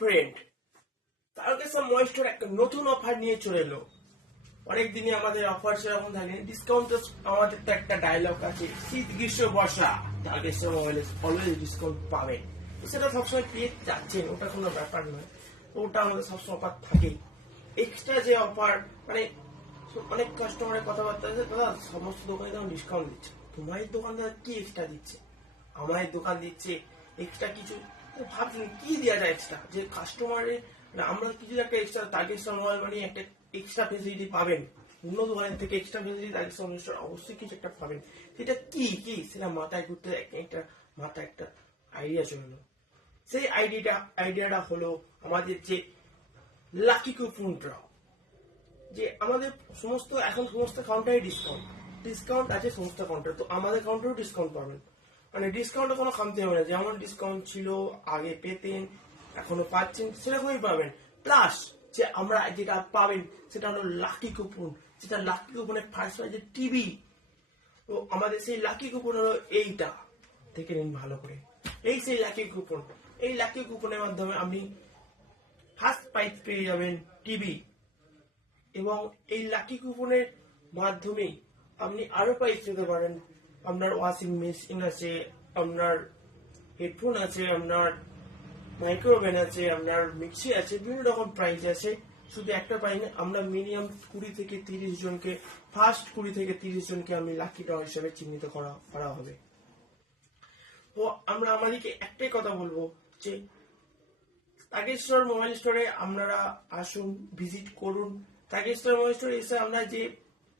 Friend, Tarakeswar ময়েস্টোর একটা নতুন offer নিয়ে চলে এলো। অনেকদিনই আমাদের অফার সেরকম থাকে, ডিসকাউন্ট। আমাদের তো একটা ডায়লগ আছে, শীত গ্রীষ্ম বর্ষা তারকেশ্বর মোবাইলে অলওয়েজ ডিসকাউন্ট পাবেন। তো সেটা সবসময় পেয়ে যাচ্ছেন, ওটা কোনো ব্যাপার নয়। তো ওটা আমাদের সবসময় অফার থাকেই। এক্সট্রা যে অফার, মানে অনেক কাস্টমারের কথাবার্তা আছে, দাদা সমস্ত দোকানে তখন ডিসকাউন্ট দিচ্ছে, তোমার দোকানদার কি এক্সট্রা দিচ্ছে? আমার দোকান দিচ্ছে এক্সট্রা কিছু। ভাবছেন কি দেওয়া যায় এক্সট্রা, যে কাস্টমারের আমরা কিছু একটা এক্সট্রা তারকেশ্বর মোবাইল মানে একটা এক্সট্রা ফেসিলিটি পাবেন। অন্য দোকানের থেকে এক্সট্রা ফেসিলিটি তারকেশ্বর মোবাইল অবশ্যই কিছু একটা পাবেন। সেটা কি কি সেটা মাথায় ঘুরতে একটা মাথায় একটা আইডিয়া চলে এলো। সেই আইডিয়াটা হলো আমাদের যে লাকি কুপন ড্র। যে আমাদের সমস্ত কাউন্টারে ডিসকাউন্ট আছে সমস্ত কাউন্টার, তো আমাদের কাউন্টারেও ডিসকাউন্ট পাবেন। মানে ডিসকাউন্টে কোনো খামতি হবে না, যেমন ডিসকাউন্ট ছিল আগে পেতেন এখনো পাচ্ছেন সেরকমই পাবেন। প্লাস যে আমরা যেটা পাবেন সেটা হলো লাকি কুপন, যেটা লাকি কুপনের ফার্স্ট প্রাইজে টিভি। তো আমাদের সেই লাকি কুপন হলো এইটা, দেখে নিন ভালো করে। এই সেই লাকি কুপন, এই লাকি কুপনের মাধ্যমে আপনি ফার্স্ট প্রাইজ পেয়ে যাবেন টিভি। এবং এই লাকি কুপনের মাধ্যমে আপনি আরো প্রাইজ পেতে পারেন। আপনার ওয়াশিং মেশিন আছে, আপনার হেডফোন আছে, আপনার মাইক্রোওভেন আছে, আপনার মিক্সি আছে, বিভিন্ন রকম প্রাইজ আছে। শুধু একটা প্রাইজ, আমরা মিনিমাম 20 থেকে 30 জনকে, ফার্স্ট 20 থেকে 30 জনকে আমি লাকি ড্র হিসেবে চিহ্নিত করা হবে। তো আমরা আমাদেরকে একটাই কথা বলবো যে তারকেশ্বর মোবাইল স্টোরে আপনারা আসুন, ভিজিট করুন। তারকেশ্বর মোবাইল স্টোরে এসে আমরা যে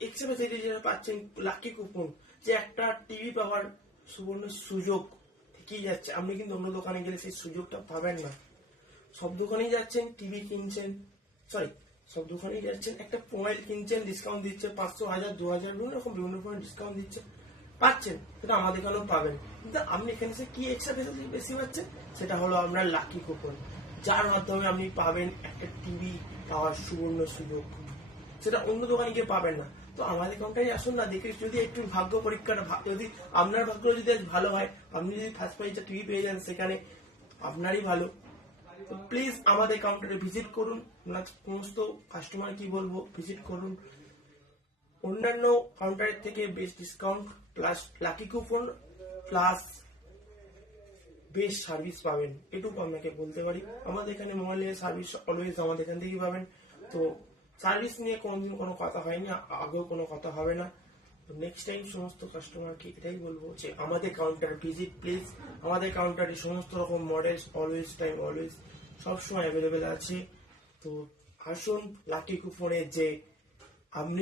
এক্সট্রা ফেসিলিটি যেটা পাচ্ছেন লাকি কুপন, যে একটা টিভি পাওয়ার সুবর্ণ সুযোগ থেকেই যাচ্ছে। আপনি কিন্তু অন্য দোকানে গেলে সেই সুযোগটা পাবেন না। সব দোকানেই যাচ্ছেন টিভি কিনছেন, সব দোকানেই যাচ্ছেন একটা মোবাইল কিনছেন, ডিসকাউন্ট দিচ্ছে 500, 1000, 2000 বিভিন্ন রকম ডিসকাউন্ট দিচ্ছে, পাচ্ছেন। সেটা আমাদের এখানেও পাবেন। কিন্তু আপনি এখানে এসে কি এক্সট্রা ফেসিলিটি বেশি পাচ্ছেন, সেটা হলো আপনার লাকি কুপন, যার মাধ্যমে আপনি পাবেন একটা টিভি পাওয়ার সুবর্ণ সুযোগ। সেটা অন্য দোকানে গিয়ে পাবেন না। তো আমাদের কাউন্টারে আসুন না, দেখে যদি একটু ভাগ্য পরীক্ষাটা, যদি আপনার ভাগ্য যদি ভালো হয়, আপনি যদি ফার্স্ট প্রাইজটা টিভি পেয়ে যান, সেখানে আপনারই ভালো। তো প্লিজ আমাদের কাউন্টারে ভিজিট করুন। সমস্ত কাস্টমার কি বলবো, ভিজিট করুন। অন্যান্য কাউন্টারের থেকে best discount plus lucky coupon plus best service পাবেন, এটুকু আপনাকে বলতে পারি। আমাদের এখানে মোবাইলের সার্ভিস অলওয়েজ আমাদের এখান থেকেই পাবেন। তো সার্ভিস নিয়ে কোনোদিন কোনো কথা হয়নি, আগেও কোনো কথা হবে না। তো নেক্সট টাইম সমস্ত কাস্টমারকে এটাই বলবো যে আমাদের কাউন্টার ভিজিট প্লিজ। আমাদের কাউন্টারে সমস্ত রকম মডেলস অলওয়েজ সবসময় অ্যাভেলেবেল আছে। তো আসুন, লাকি কুপনের যে আপনি